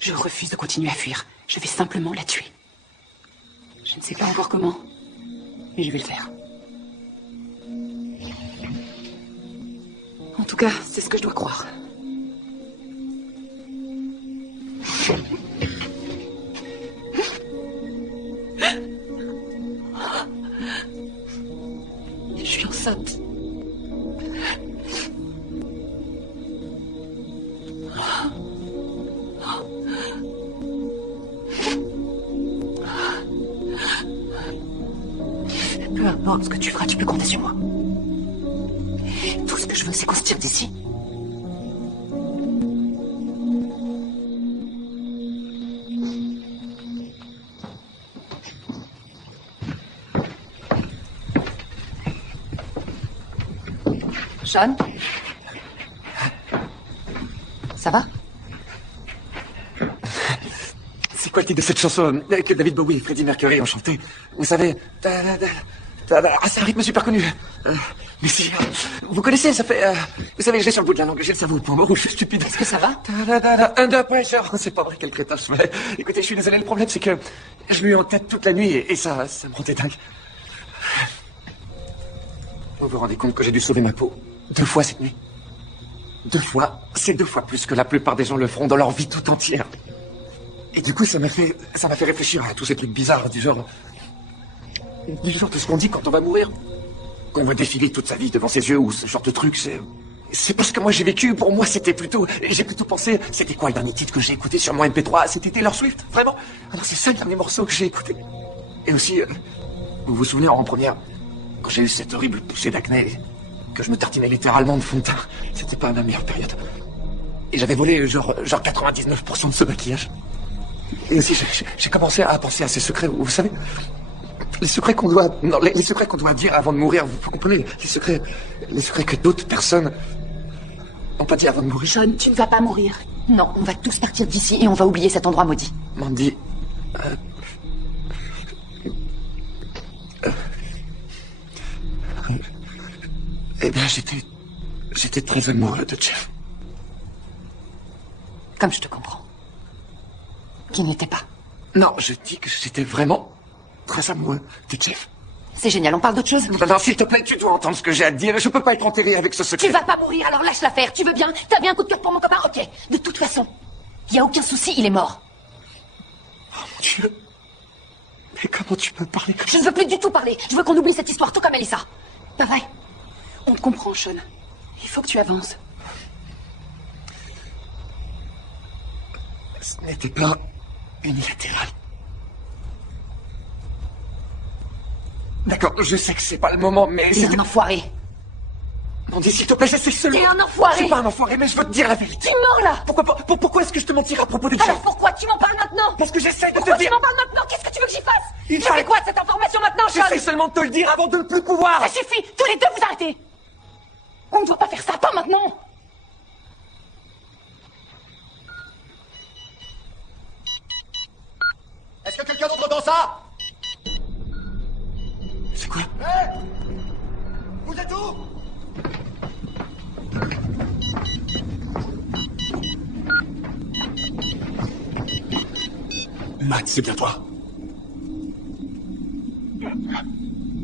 Je refuse de continuer à fuir. Je vais simplement la tuer. Je ne sais pas encore comment, mais je vais le faire. En tout cas, c'est ce que je dois croire. Je suis enceinte. Peu importe ce que tu feras, tu peux compter sur moi. Tout ce que je veux, c'est qu'on se tire d'ici. Sean? Ça va? C'est quoi le titre de cette chanson avec David Bowie et Freddie Mercury ont chanté? Vous savez... Ah, c'est un rythme super connu. Mais si... Vous connaissez, ça fait... Vous savez, j'ai sur le bout de la langue, j'ai le cerveau au point mort, je suis stupide. Est-ce que ça va? Under pressure. C'est pas vrai, quel crétasse. Mais écoutez, je suis désolé, le problème, c'est que je l'ai eu en tête toute la nuit et ça me rendait dingue. Vous vous rendez compte que j'ai dû sauver ma peau 2 fois cette nuit? 2 fois, c'est 2 fois plus que la plupart des gens le feront dans leur vie tout entière. Et du coup, ça m'a fait réfléchir à tous ces trucs bizarres, du genre de ce qu'on dit quand on va mourir. Qu'on voit défiler toute sa vie devant ses yeux ou ce genre de truc, c'est parce que moi j'ai vécu, pour moi j'ai plutôt pensé, c'était quoi le dernier titre que j'ai écouté sur mon MP3? C'était Taylor Swift, vraiment? Alors c'est ça le dernier morceau que j'ai écouté. Et aussi, vous vous souvenez en première, quand j'ai eu cette horrible poussée d'acné, que je me tartinais littéralement de fond de teint, c'était pas ma meilleure période. Et j'avais volé genre 99% de ce maquillage. Et aussi, j'ai commencé à penser à ces secrets, vous savez, les secrets qu'on doit, non, les secrets qu'on doit dire avant de mourir, vous comprenez, les secrets que d'autres personnes n'ont pas dit avant de mourir. Sean, tu ne vas pas mourir. Non, on va tous partir d'ici et on va oublier cet endroit maudit. Mandy, Eh bien, j'étais très amoureux de Jeff. Comme je te comprends. Qui n'était pas. Non, je dis que j'étais vraiment très amoureux de Jeff. C'est génial, on parle d'autre chose? Non, non, s'il te plaît, tu dois entendre ce que j'ai à te dire. Je peux pas être enterré avec ce secret. Tu vas pas mourir, alors lâche l'affaire. Tu veux bien? T'avais un coup de cœur pour mon copain? Ok. De toute façon, y a aucun souci, il est mort. Oh mon Dieu. Mais comment tu peux parler comme ça? Je ne veux plus du tout parler. Je veux qu'on oublie cette histoire, tout comme Elissa. Pas vrai? On te comprend, Sean. Il faut que tu avances. Ce n'était pas unilatéral. D'accord, je sais que c'est pas le moment, mais T'es un enfoiré. Non, dis s'il te plaît, j'essaie seulement. T'es un enfoiré. Je suis pas un enfoiré, mais je veux te dire la vérité. Tu mens là. Pourquoi est-ce que je te mentirais à propos de Jeff? Alors pourquoi tu m'en parles maintenant? Parce que j'essaie de Pourquoi te tu dire... m'en parles maintenant? Qu'est-ce que tu veux que j'y fasse? Il Je fais fallait- quoi de cette information maintenant, Sean? J'essaie seulement de te le dire avant de ne plus pouvoir. Ça suffit. Tous les deux, vous arrêtez. On ne doit pas faire ça, pas maintenant. Est-ce que quelqu'un d'autre entend ça? C'est quoi? Hé! Vous êtes où? Matt, c'est bien toi.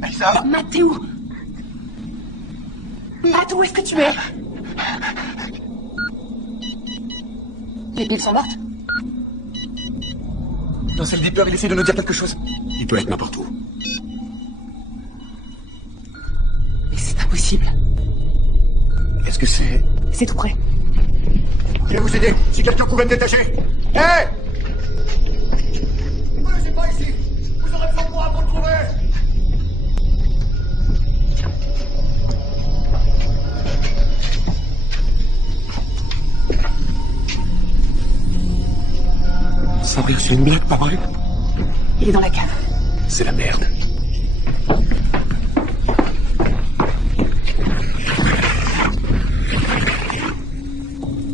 Elisa? Matt, t'es où? Matt, où est-ce que tu es? Les piles sont mortes? Non, c'est le Deeper, il essaie de nous dire quelque chose. Il peut être n'importe où. Mais c'est impossible. Est-ce que c'est... C'est tout près. Je vais vous aider, si quelqu'un pouvait me détacher. Hé! Ne me laissez pas ici. Vous aurez besoin de moi pour le trouver. Sabrina, c'est une blague, pas vrai? Il est dans la cave. C'est la merde.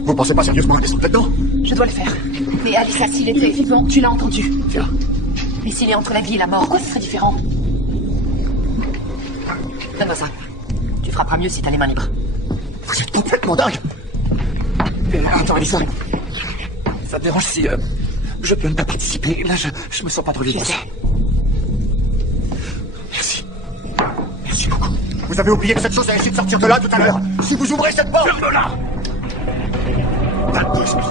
Vous pensez pas sérieusement à descendre là-dedans? Je dois le faire. Mais Alissa, s'il était... Effectivement, tu l'as entendu. Tiens. Mais s'il est entre la vie et la mort, Pourquoi ce serait différent? donne-moi ça. Tu frapperas mieux si t'as les mains libres. Vous êtes complètement dingue. Attends, Elisa. Ça te dérange si... je peux ne pas participer. Là, je me sens pas trop libre. Merci. Merci beaucoup. Vous avez oublié que cette chose a essayé de sortir de là tout à l'heure. Si vous ouvrez cette porte... Ferme-la! T'as deux esprits.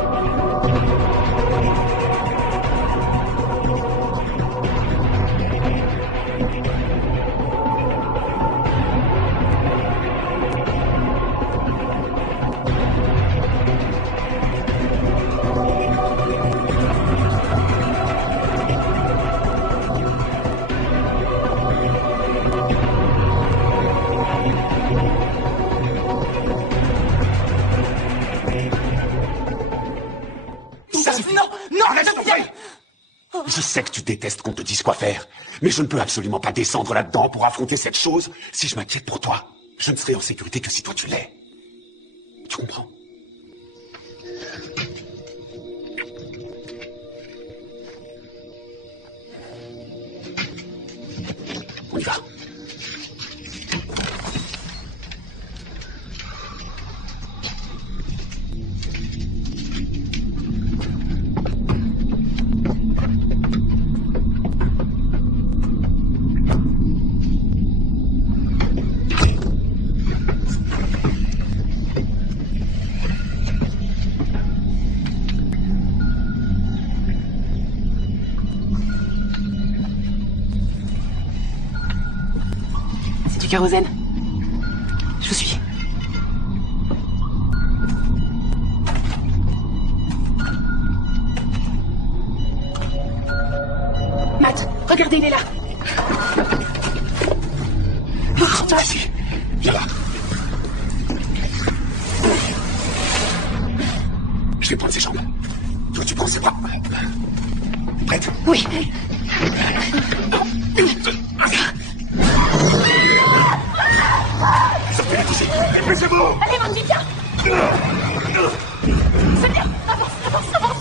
Je sais que tu détestes qu'on te dise quoi faire, mais je ne peux absolument pas descendre là-dedans pour affronter cette chose si je m'inquiète pour toi. Je ne serai en sécurité que si toi tu l'es. Tu comprends? On y va. C'est du kérosène. Je vous suis. Matt, regardez, il est là. Ici. Viens là. Je vais prendre ses jambes. Toi, tu prends ses bras. Prête? Oui. Sortez-les d'ici. Dépêchez-vous. Allez, Mandy, viens. C'est bien. Avance, avance, avance.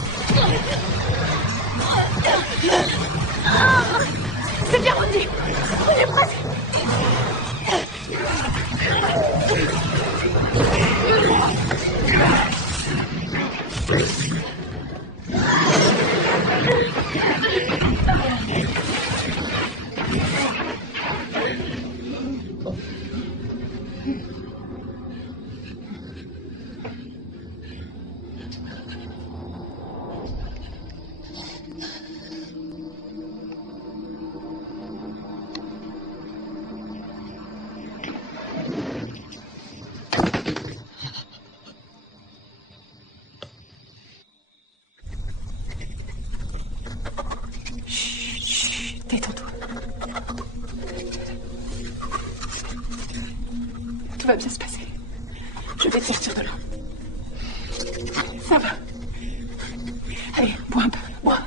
C'est bien, Mandy. On est presque. Détends-toi. Tout va bien se passer. Je vais te sortir de là. Ça va. Allez, bois un peu, bois.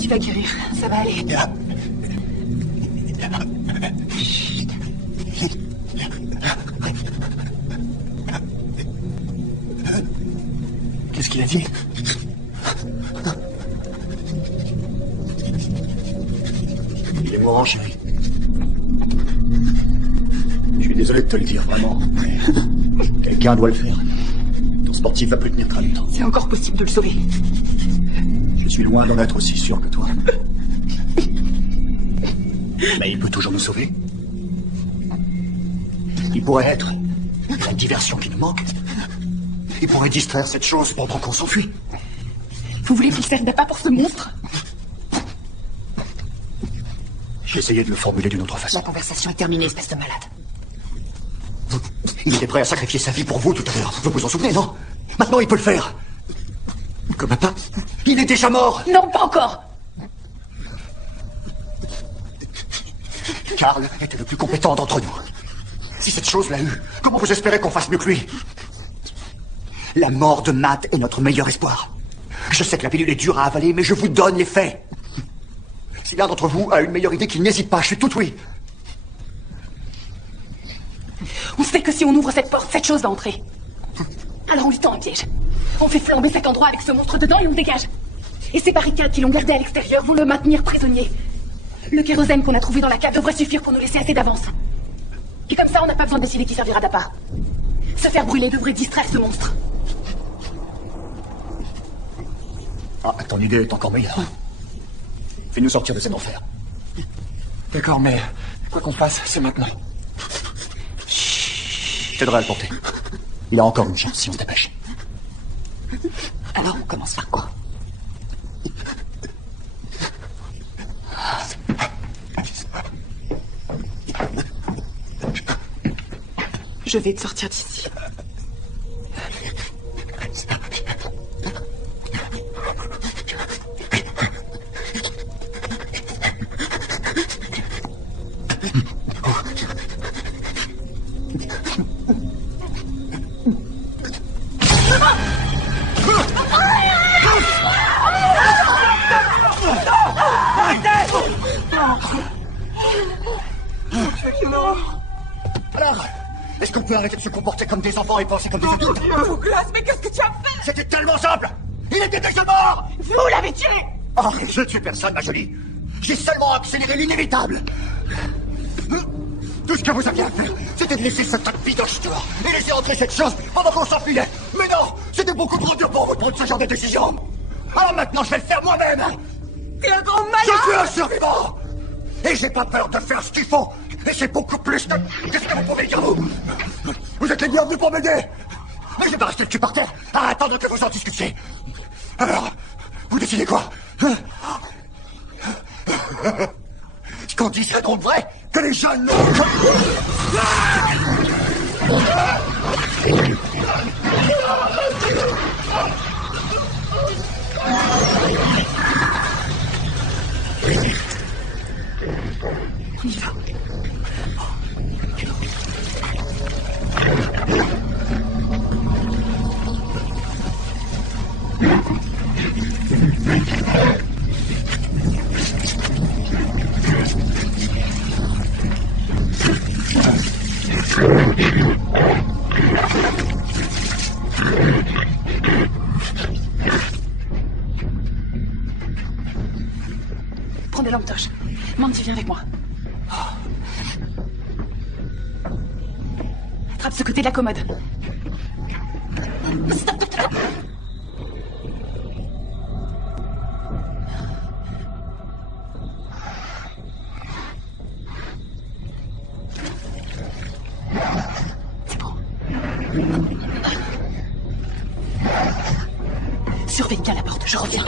Tu vas guérir, ça va aller. Qu'est-ce qu'il a dit? Il est mourant, chérie. Je suis désolé de te le dire, vraiment. Mais quelqu'un doit le faire. Ton sportif va plus tenir très longtemps. C'est encore possible de le sauver. Je suis loin d'en être aussi sûr que toi. Mais il peut toujours nous sauver. Il pourrait être la diversion qui nous manque. Il pourrait distraire cette chose pendant qu'on s'enfuit. Vous voulez qu'il serve d'appât pour ce monstre? J'ai essayé de le formuler d'une autre façon. La conversation est terminée, espèce de malade. Il était prêt à sacrifier sa vie pour vous tout à l'heure. Vous vous en souvenez, non? Maintenant, il peut le faire. Comme un pape. Il est déjà mort. Non, pas encore. Karl était le plus compétent d'entre nous. Si cette chose l'a eu, comment vous espérez qu'on fasse mieux que lui? La mort de Matt est notre meilleur espoir. Je sais que la pilule est dure à avaler, mais je vous donne les faits. Si l'un d'entre vous a une meilleure idée, qu'il n'hésite pas, je suis tout oui. On sait que si on ouvre cette porte, cette chose va entrer. Alors on lui tend un piège. On fait flamber cet endroit avec ce monstre dedans et on dégage. Et ces barricades qui l'ont gardé à l'extérieur vont le maintenir prisonnier. Le kérosène qu'on a trouvé dans la cave devrait suffire pour nous laisser assez d'avance. Et comme ça, on n'a pas besoin de décider qui servira d'appât. Se faire brûler devrait distraire ce monstre. Ah, ton idée est encore meilleure. Fais-nous sortir de cet enfer. D'accord, mais quoi qu'on fasse, c'est maintenant. Je t'aiderai à le porter. Il a encore une chance si on se dépêche. Alors on commence par quoi? Je vais te sortir d'ici. Alors, est-ce qu'on peut arrêter de se comporter comme des enfants et penser comme des adultes? Douglas, mais qu'est-ce que tu as fait? C'était tellement simple! Il était déjà mort! Vous l'avez tué! Oh, je ne tue personne, ma jolie. J'ai seulement accéléré l'inévitable. Tout ce que vous aviez à faire, c'était de laisser ce tas de bidoches dehors et laisser entrer cette chose pendant qu'on s'enfuyait. Mais non, c'était beaucoup trop dur pour vous de prendre ce genre de décision. Alors maintenant, je vais le faire moi-même. T'es un grand malade! Je suis un survivant. Et j'ai pas peur de faire ce qu'ils font. Et c'est beaucoup plus que... Qu'est-ce que vous pouvez dire, vous? Vous êtes les bienvenus pour m'aider. Mais je vais pas rester le cul par terre à attendre que vous en discutiez. Alors, vous décidez quoi? Ce qu'on dit serait donc vrai? Que les jeunes n'ont... On y va. Prends des lampes torches. Mandy, viens avec moi. Attrape ce côté de la commode. Stop, stop, stop. C'est bon. Surveille bien la porte, je reviens.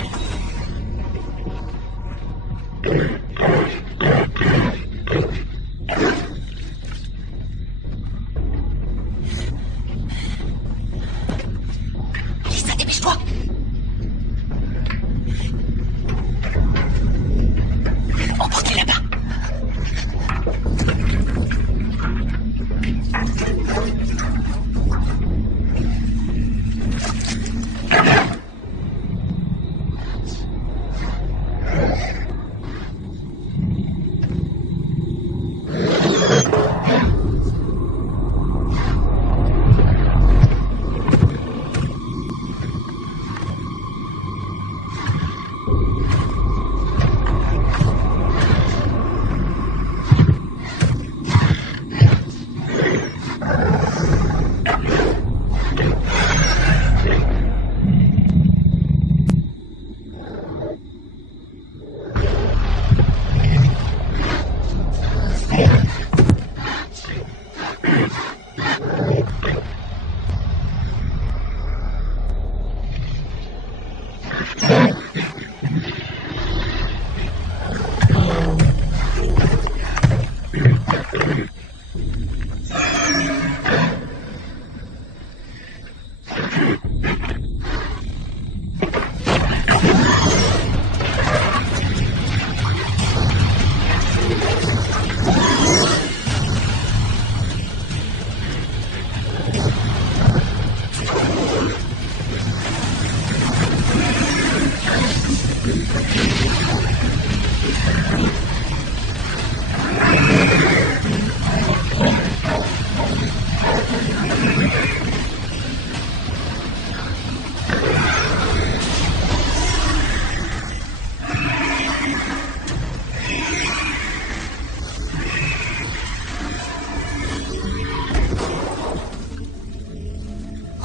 Lisa, dépêche-toi. Emporte-les là-bas.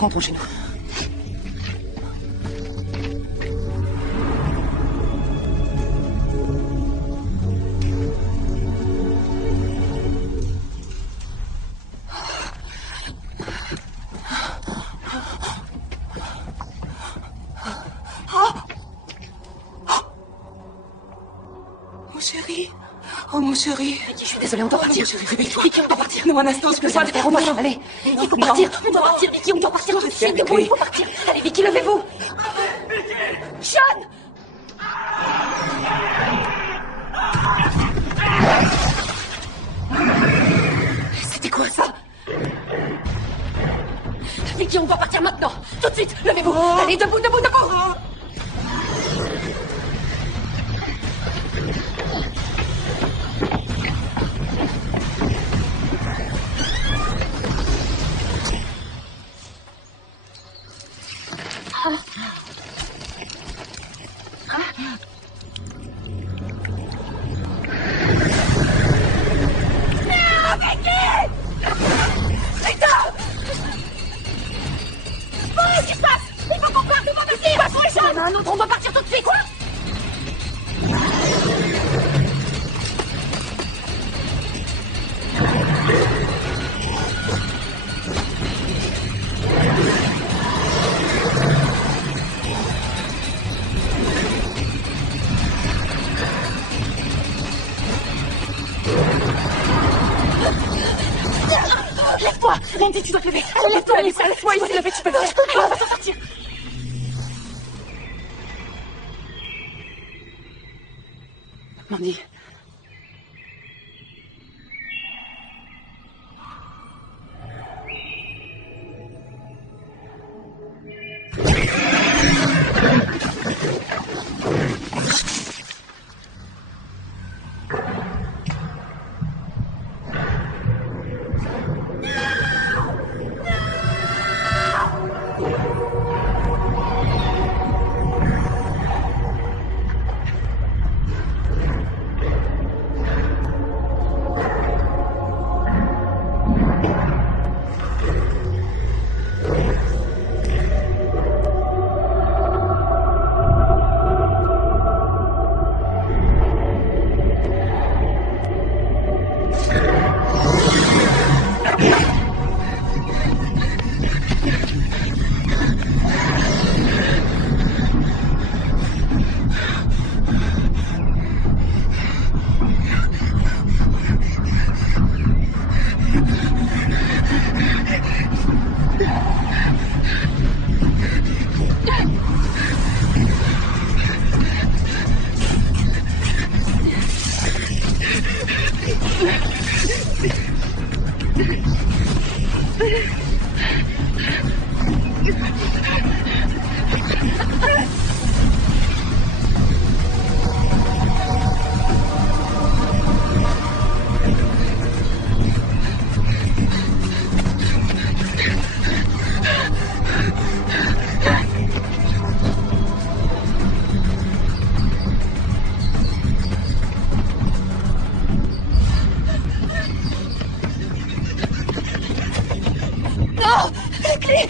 Rentrons chez nous. Mon chéri. Oh, mon chéri. Vicky, je suis désolée, on doit partir. Mon chéri, réveille-toi. Vicky, on doit partir. Non, un instant, je peux pas. On doit allez. Il faut partir. On doit partir, Vicky, on doit partir tout de suite. Debout, il faut partir. Allez, Vicky, levez-vous. Sean! C'était quoi ça? Vicky, on doit partir maintenant. Tout de suite, levez-vous. Allez, debout, debout, debout. Un autre, on doit partir tout de suite. Quoi? Lève-toi. Mandy, tu dois te lever. Lève-toi, laisse-moi ici, lève, tu peux faire. On va s'en sortir. Mandy. La clé.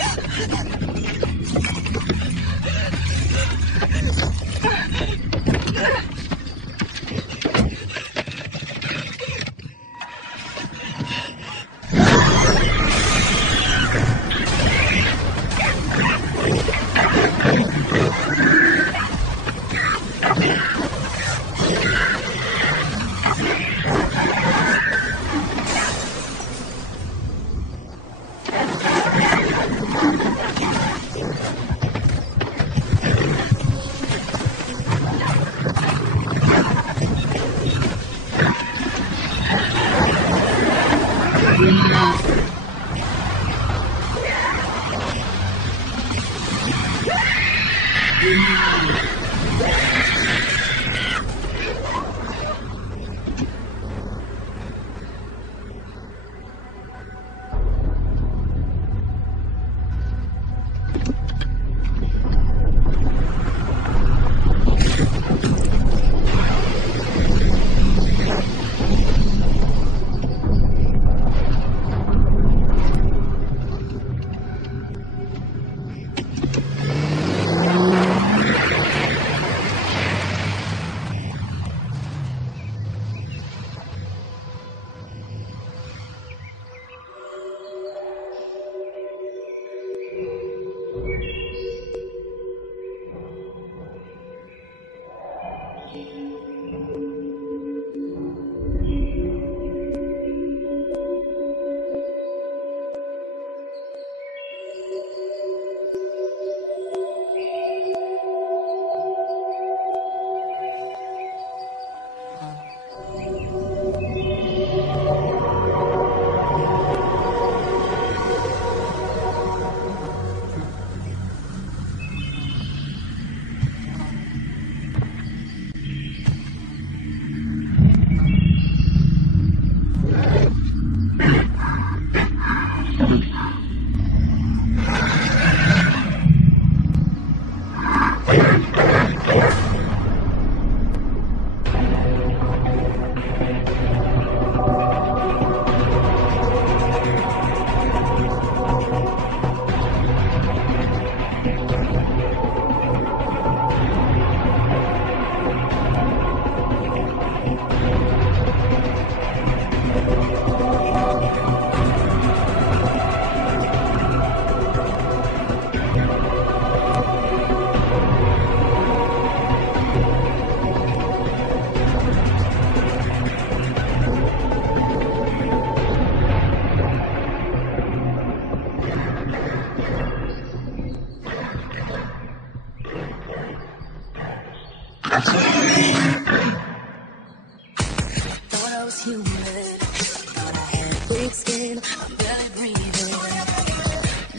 Thought I was human. Thought I had thick skin. I'm barely breathing.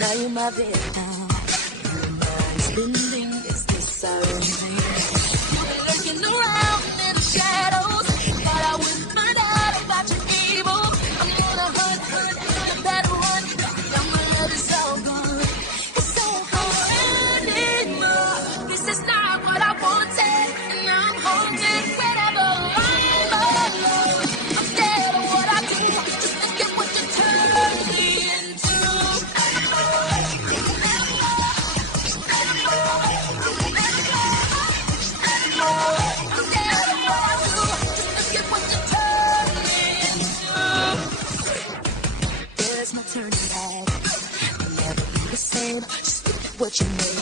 Now you're my victim. Mind spinning. Is this our own thing? You've been lurking around in the shadows. Thought I wouldn't find out about your evil. I'm gonna hunt that one. Now my love is all gone. It's all gone anymore. This is not what I wanted, and I'm haunted wherever I'm alone. I'm scared of what I do. Just look at what you turn me into. There's no turning back. I'll never be the same. Just look at what you made.